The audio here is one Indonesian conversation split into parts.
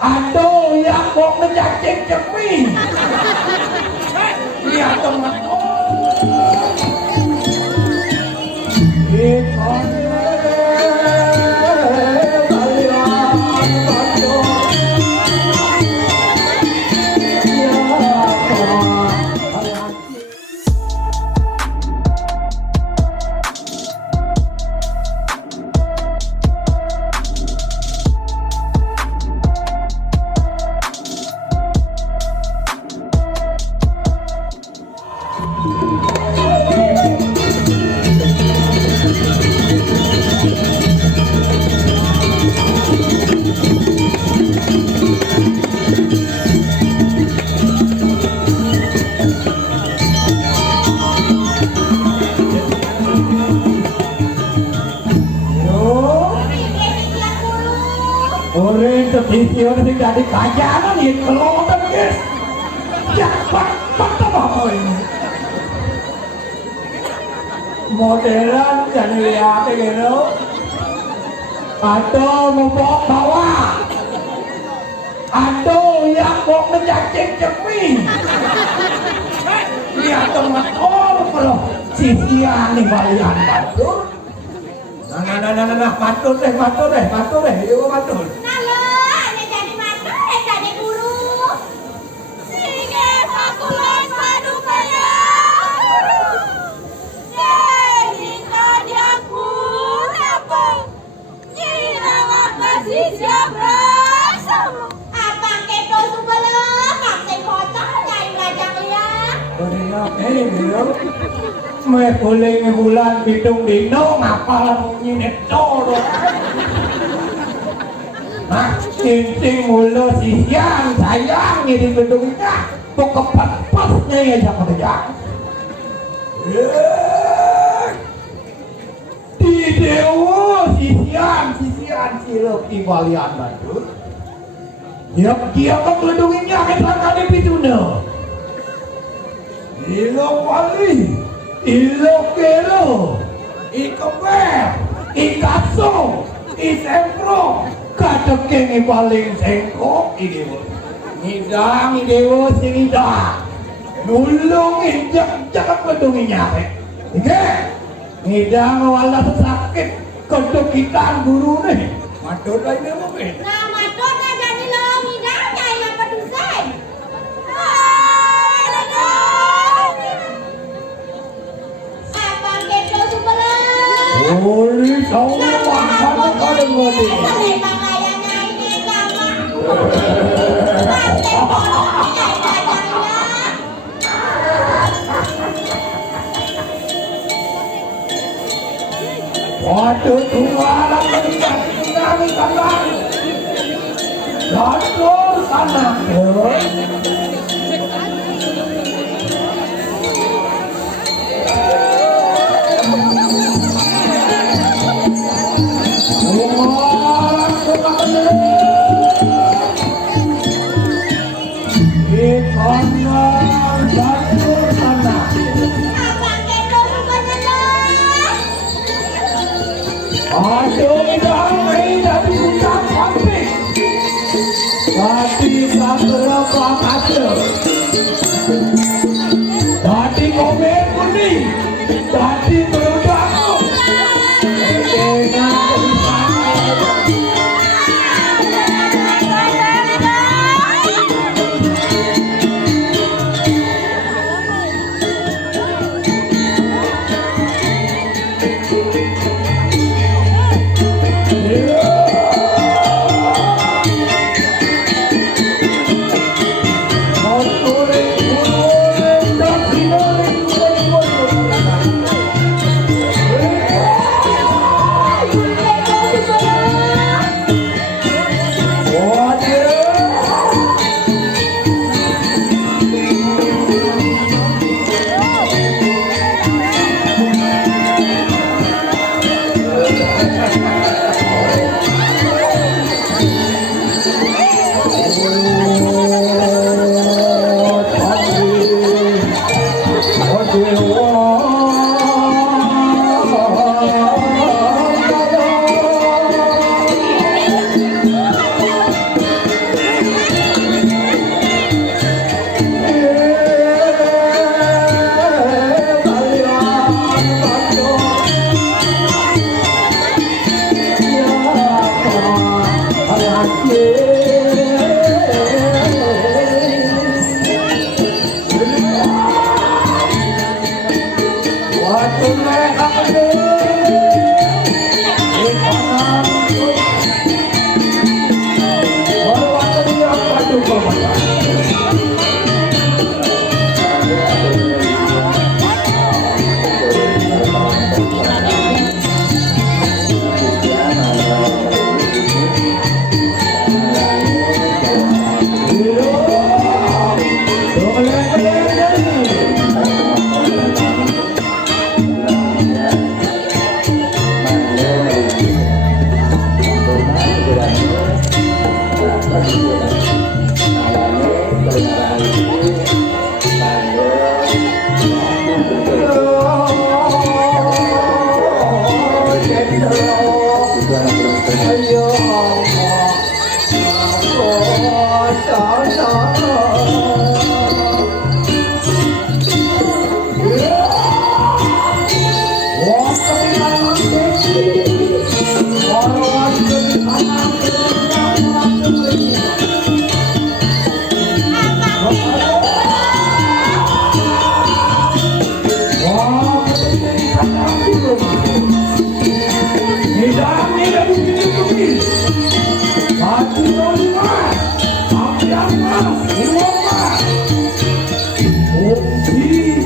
Aduh, yang kok ngejajik cemi. Iya teman. Video ini dari kajian ini kelompok guys, cepat apa ini? Modelan jangan lihat gitu, atau mau bawa, atau yang mau ngejajik cemi. Lihat teman, kalau sisian nih balian batur. Nah, batur deh, yuk batur. Mày phụ linh bulan bidung dino ngapal nyine todo. Nah, cinting mulu siang sayang di gedungnya, tuh kepat-patnya ya jangan terjang. Di dewa sisian cilok ibalian bantu. Dia ke gedungnya kita kali pituna. Ilo wali. Ilo kelo, ikeber, ikaso, isempro, kadekeng paling sengkok idewo, ngidang idewo singida, nulung injak jangan pedungi nyare, oke? Ngidang wala sakit, kedok kita guru nih, madot lagi mungkin. Nah madot na jadi lo ngidang nyai yang pedusai. Ôi sao mà không có được người gì? Waduh tua kami kawan. Lalu sana. Tadi komen kuning, tadi berudang. waktu mereka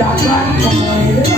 jangan kemana-mana.